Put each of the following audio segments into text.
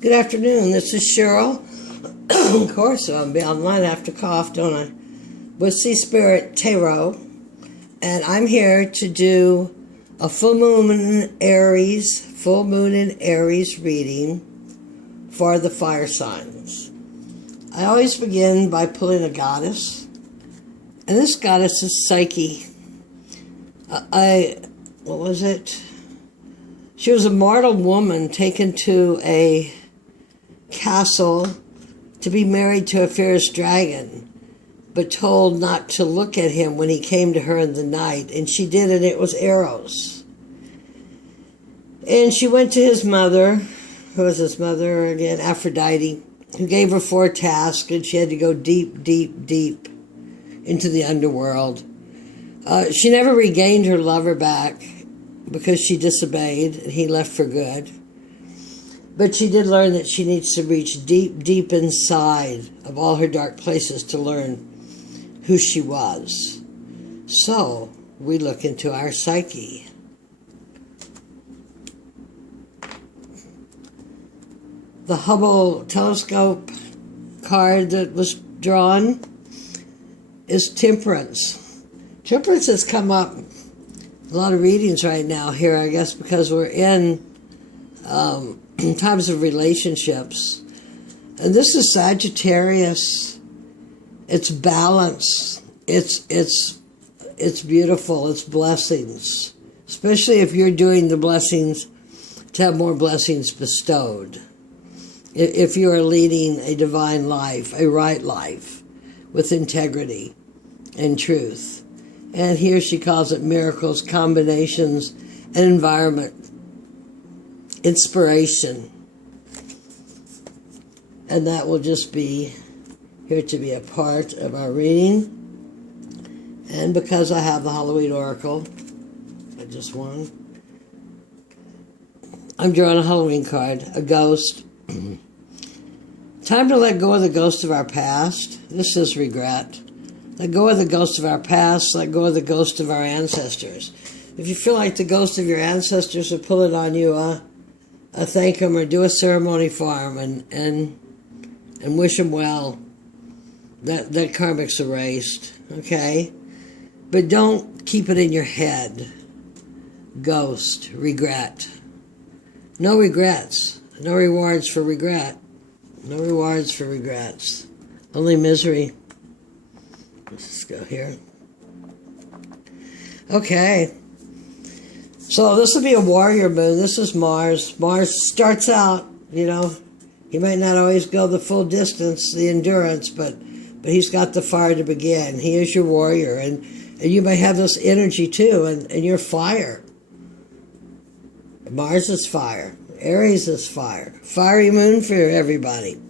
Good afternoon. This is Cheryl. Of course, I'm online after cough, don't I? With Sea Spirit Tarot. And I'm here to do a full moon in Aries reading for the fire signs. I always begin by pulling a goddess. And this goddess is Psyche. What was it? She was a mortal woman taken to a castle to be married to a fierce dragon, but told not to look at him when he came to her in the night. And she did, and it was arrows. And she went to his mother. Who was his mother again? Aphrodite, who gave her 4 tasks, and she had to go deep, deep, deep into the underworld. She never regained her lover back because she disobeyed, and he left for good. But she did learn that she needs to reach deep, deep inside of all her dark places to learn who she was. So, we look into our psyche. The Hubble telescope card that was drawn is Temperance. Temperance has come up a lot of readings right now here, I guess, because we're in times of relationships. And this is Sagittarius. It's balance. It's beautiful. It's blessings. Especially if you're doing the blessings to have more blessings bestowed. If you are leading a divine life, a right life, with integrity and truth. And here she calls it miracles, combinations, and environment. Inspiration. And that will just be here to be a part of our reading. And because I have the Halloween Oracle, I just won, I'm drawing a Halloween card, a ghost. Time to let go of the ghost of our past. This is regret. Let go of the ghost of our past. Let go of the ghost of our ancestors. If you feel like the ghost of your ancestors are pulling on you, thank them or do a ceremony for them and wish them well. That karmic's erased, okay? But don't keep it in your head. Ghost, regret. No regrets. No rewards for regret. No rewards for regrets. Only misery. Let's just go here. Okay. So this will be a warrior moon. This is Mars. Mars starts out, he might not always go the full distance, the endurance, but he's got the fire to begin. He is your warrior, and you may have this energy too, and you're fire. Mars is fire. Aries is fire. Fiery moon for everybody.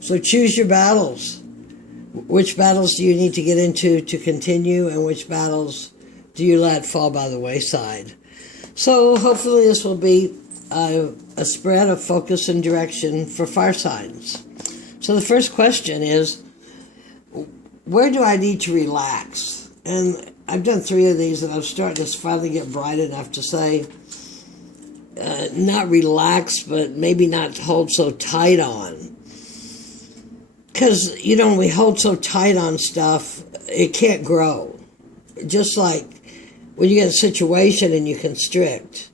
So choose your battles. Which battles do you need to get into to continue, and which battles do you let fall by the wayside? So hopefully this will be a spread of focus and direction for fire signs. So the first question is, where do I need to relax? And I've done 3 of these, and I'm starting to finally get bright enough to say, not relax, but maybe not hold so tight on. Because, we hold so tight on stuff, it can't grow. Just like when you get a situation and you constrict,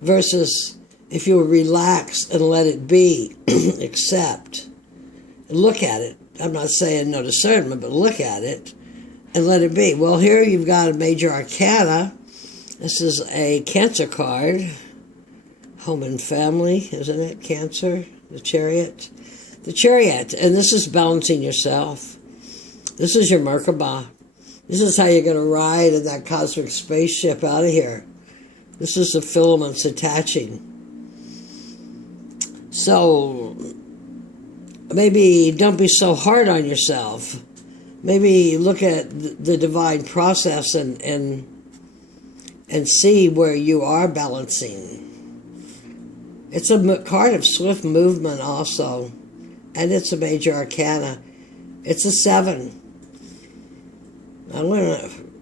versus if you relax and let it be, accept, look at it. I'm not saying no discernment, but look at it and let it be. Well, here you've got a major arcana. This is a Cancer card. Home and family, isn't it? Cancer, the Chariot. The Chariot, and this is balancing yourself. This is your Merkaba. This is how you're going to ride in that cosmic spaceship out of here. This is the filaments attaching. So, maybe don't be so hard on yourself. Maybe look at the divine process and see where you are balancing. It's a card of swift movement also. And it's a major arcana. It's a 7.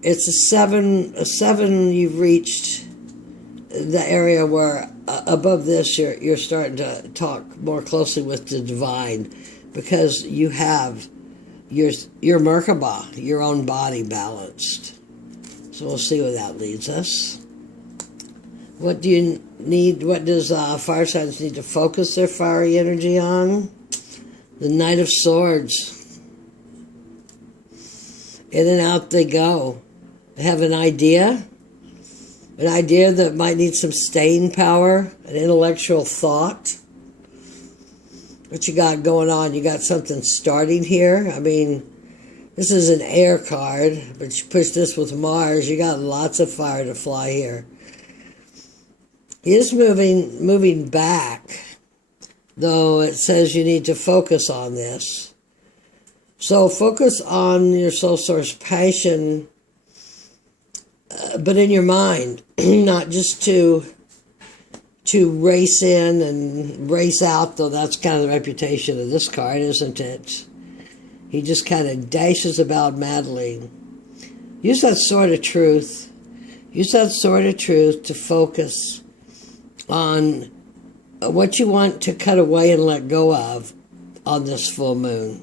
It's a 7 you've reached the area where above this you're starting to talk more closely with the divine, because you have your Merkaba, your own body, balanced. So we'll see where that leads us. What do you need? What does fire signs need to focus their fiery energy on? The Knight of Swords. In and out they go. They have an idea that might need some staying power, an intellectual thought. What you got going on? You got something starting here. I mean, this is an air card, but you push this with Mars, you got lots of fire to fly here. He is moving back, though it says you need to focus on this. So focus on your soul source passion, but in your mind, not just to race in and race out, though that's kind of the reputation of this card, isn't it? He just kind of dashes about madly. Use that sword of truth. Use that sword of truth to focus on what you want to cut away and let go of on this full moon.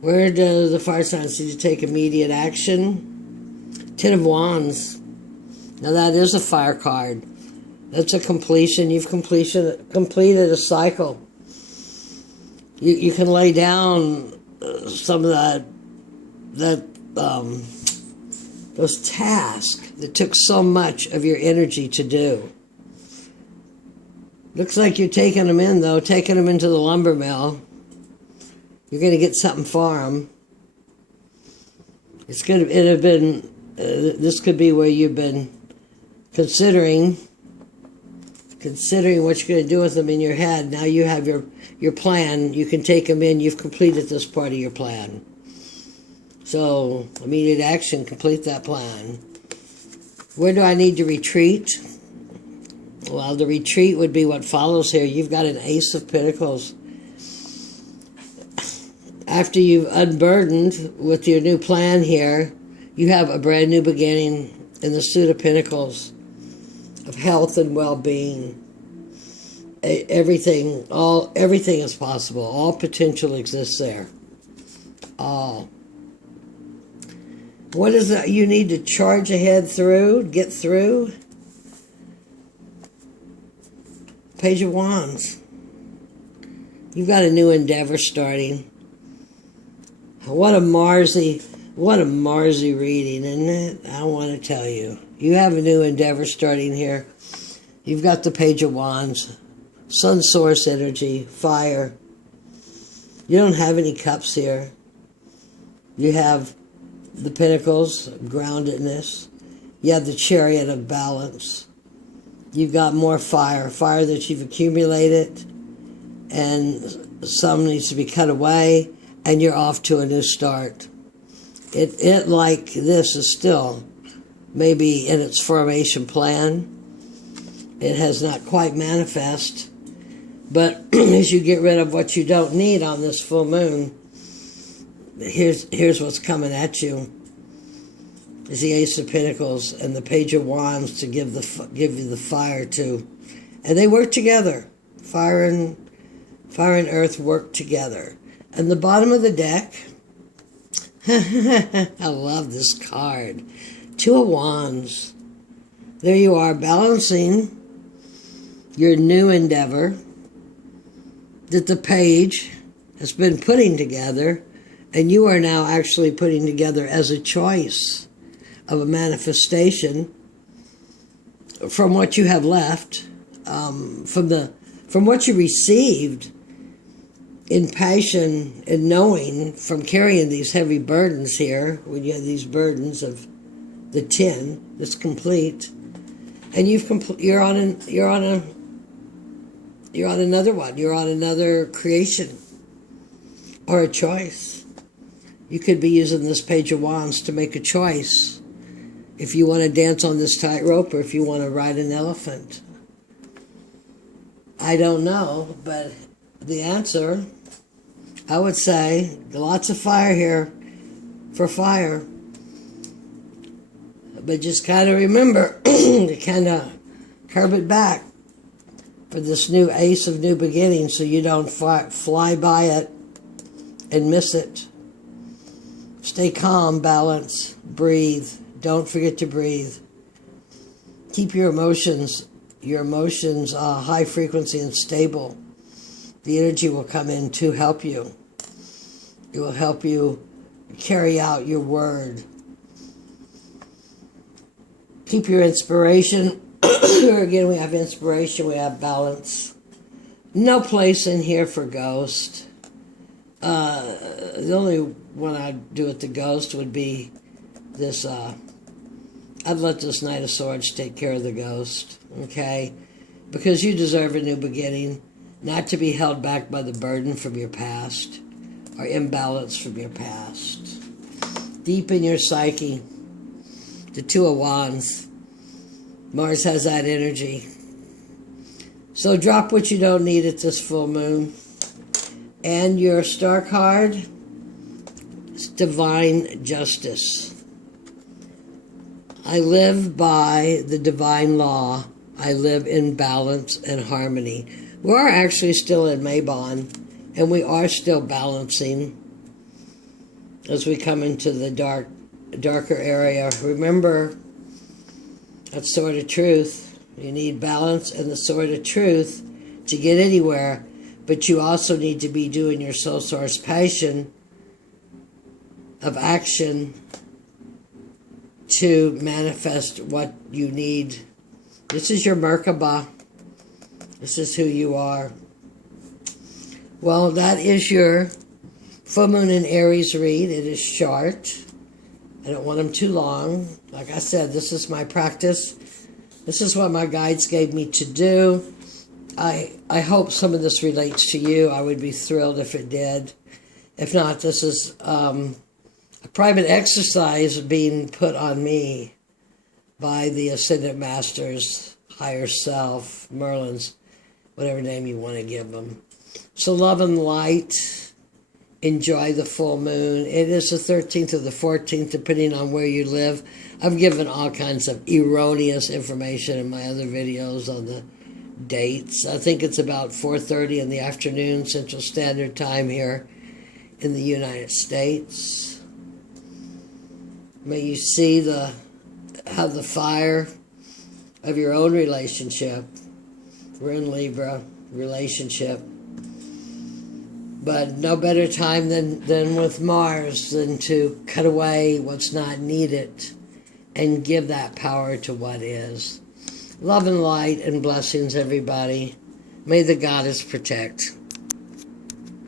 Where do the fire signs need to take immediate action? Ten of Wands. Now that is a fire card. That's a completion. You've completed a cycle. You can lay down some of those tasks that took so much of your energy to do. Looks like you're taking them in, though, taking them into the lumber mill. You're going to get something for them. This could be where you've been considering what you're going to do with them in your head. Now you have your plan. You can take them in. You've completed this part of your plan. So, immediate action, complete that plan. Where do I need to retreat? Well, the retreat would be what follows here. You've got an Ace of Pentacles. After you've unburdened with your new plan here, you have a brand new beginning in the Suit of Pentacles of health and well-being. Everything is possible. All potential exists there. All. What is that you need to charge ahead through, get through? Page of Wands. You've got a new endeavor starting. What a Marsy reading, isn't it? I want to tell you. You have a new endeavor starting here. You've got the Page of Wands, Sun Source energy, fire. You don't have any cups here. You have the Pentacles, groundedness. You have the Chariot of balance. You've got more fire that you've accumulated, and some needs to be cut away, and you're off to a new start. It like this is still maybe in its formation plan. It has not quite manifest, but as you get rid of what you don't need on this full moon, here's what's coming at you. Is the Ace of Pentacles and the Page of Wands to give you the fire to, and they work together. Fire and earth work together. And the bottom of the deck, I love this card. Two of Wands. There you are, balancing your new endeavor that the page has been putting together, and you are now actually putting together as a choice of a manifestation from what you have left, from what you received in passion and knowing from carrying these heavy burdens here. When you have these burdens of the 10 that's complete, and you're on another one. You're on another creation or a choice. You could be using this Page of Wands to make a choice. If you want to dance on this tightrope or if you want to ride an elephant. I don't know, but the answer, I would say, lots of fire here for fire. But just kind of remember to kind of curb it back for this new ace of new beginnings, so you don't fly by it and miss it. Stay calm, balance, breathe. Don't forget to breathe. Keep your emotions high frequency and stable. The energy will come in to help you. It will help you carry out your word. Keep your inspiration. Again, we have inspiration, we have balance. No place in here for ghost. The only one I'd do with the ghost would be this, I'd let this Knight of Swords take care of the ghost, okay? Because you deserve a new beginning, not to be held back by the burden from your past or imbalance from your past. Deep in your psyche, the Two of Wands, Mars has that energy. So drop what you don't need at this full moon. And your star card is divine justice. I live by the divine law. I live in balance and harmony. We are actually still in Mabon, and we are still balancing as we come into the darker area. Remember, that sword of truth. You need balance and the sword of truth to get anywhere, but you also need to be doing your soul source passion of action to manifest what you need. This is your Merkaba. This is who you are. Well, that is your full moon in Aries read. It is short. I don't want them too long. Like I said, this is my practice. This is what my guides gave me to do. I hope some of this relates to you. I would be thrilled if it did. If not, this is a private exercise being put on me by the Ascendant Masters, Higher Self, Merlins, whatever name you want to give them. So love and light. Enjoy the full moon. It is the 13th or the 14th, depending on where you live. I've given all kinds of erroneous information in my other videos on the dates. I think it's about 4:30 in the afternoon, Central Standard Time here in the United States. May you see have the fire of your own relationship. We're in Libra, relationship. But no better time than with Mars than to cut away what's not needed and give that power to what is. Love and light and blessings, everybody. May the goddess protect.